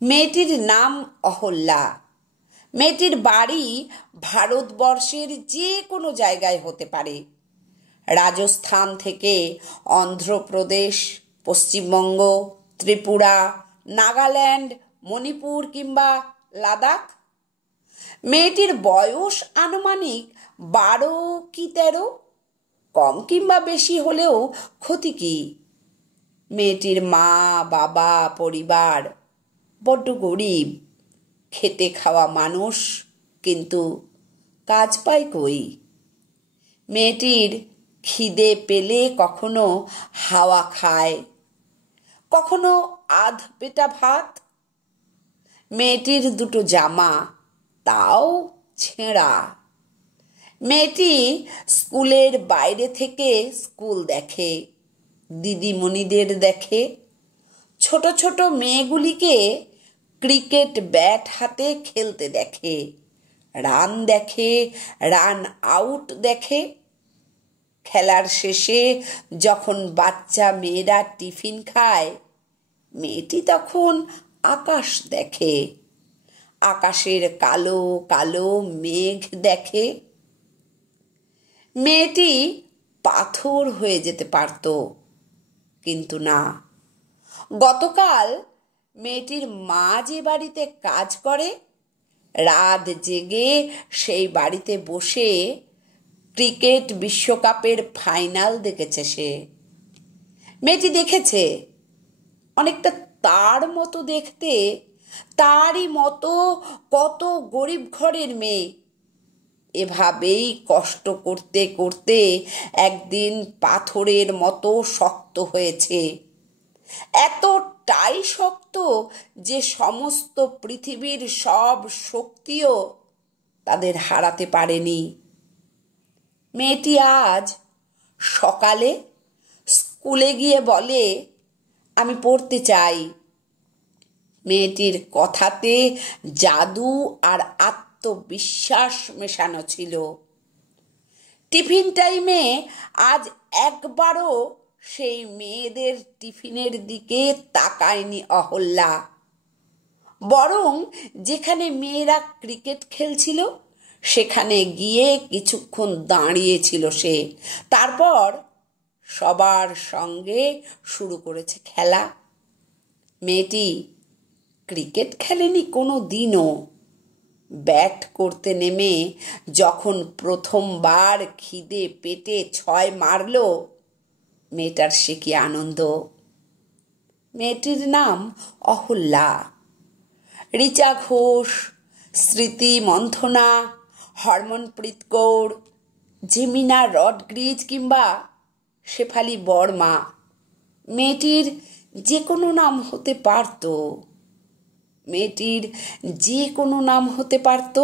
মেয়েটির নাম অহল্যা। মেয়েটির বাড়ি ভারতবর্ষের যে কোনো জায়গায় হতে পারে, রাজস্থান থেকে অন্ধ্রপ্রদেশ, পশ্চিমবঙ্গ, ত্রিপুরা, নাগাল্যান্ড, মণিপুর কিংবা লাদাখ। মেয়েটির বয়স আনুমানিক 12 কি 13, কম কিংবা বেশি হলেও ক্ষতি কি? মেয়েটির মা বাবা পরিবার বড্ড গরিব, খেটে খাওয়া মানুষ, কিন্তু কাজ পায় কই? মেয়েটির খিদে পেলে কখনো হাওয়া খায়, কখনো আধ পেটা ভাত। মেয়েটির দুটো জামা, তাও ছেঁড়া। মেয়েটি স্কুলের বাইরে থেকে স্কুল দেখে, দিদিমণিদের দেখে, ছোট ছোট মেয়েগুলিকে ক্রিকেট ব্যাট হাতে খেলতে দেখে, রান দেখে, রান আউট দেখে। খেলার শেষে যখন বাচ্চা মেয়েরা টিফিন খায়, মেয়েটি তখন আকাশ দেখে, আকাশের কালো কালো মেঘ দেখে। মেয়েটি পাথর হয়ে যেতে পারত, কিন্তু না। গতকাল মেয়েটির মা যে বাড়িতে কাজ করে, রাত জেগে সেই বাড়িতে বসে ক্রিকেট বিশ্বকাপের ফাইনাল দেখেছে সে। মেয়েটি দেখেছে অনেকটা তার মতো দেখতে, তারই মতো কত গরিব ঘরের মেয়ে এভাবেই কষ্ট করতে করতে একদিন পাথরের মতো শক্ত হয়েছে, এতটাই শক্ত যে সমস্ত পৃথিবীর সব শক্তিও তাদের হারাতে পারেনি। মেয়েটি আজ সকালে স্কুলে গিয়ে বলে, আমি পড়তে চাই। মেয়েটির কথাতে জাদু আর আত্মবিশ্বাস মেশানো ছিল। টিফিন টাইমে আজ একবারও সেই মেয়েদের টিফিনের দিকে তাকায়নি অহল্যা, বরং যেখানে মেয়েরা ক্রিকেট খেলছিল সেখানে গিয়ে কিছুক্ষণ দাঁড়িয়েছিল সে। তারপর সবার সঙ্গে শুরু করেছে খেলা। মেয়েটি ক্রিকেট খেলেনি কোনো দিনও। ব্যাট করতে নেমে যখন প্রথমবার খিদে পেটে 6 মারল, মেয়েটার সে কি আনন্দ! মেয়েটির নাম অহল্যা। রিচা ঘোষ, স্মৃতি মন্থনা, হরমনপ্রীত কৌর, জেমিনা রডগ্রিজ কিংবা শেফালি বর্মা, মেয়েটির যে কোনো নাম হতে পারত। মেয়েটির যে কোনো নাম হতে পারত।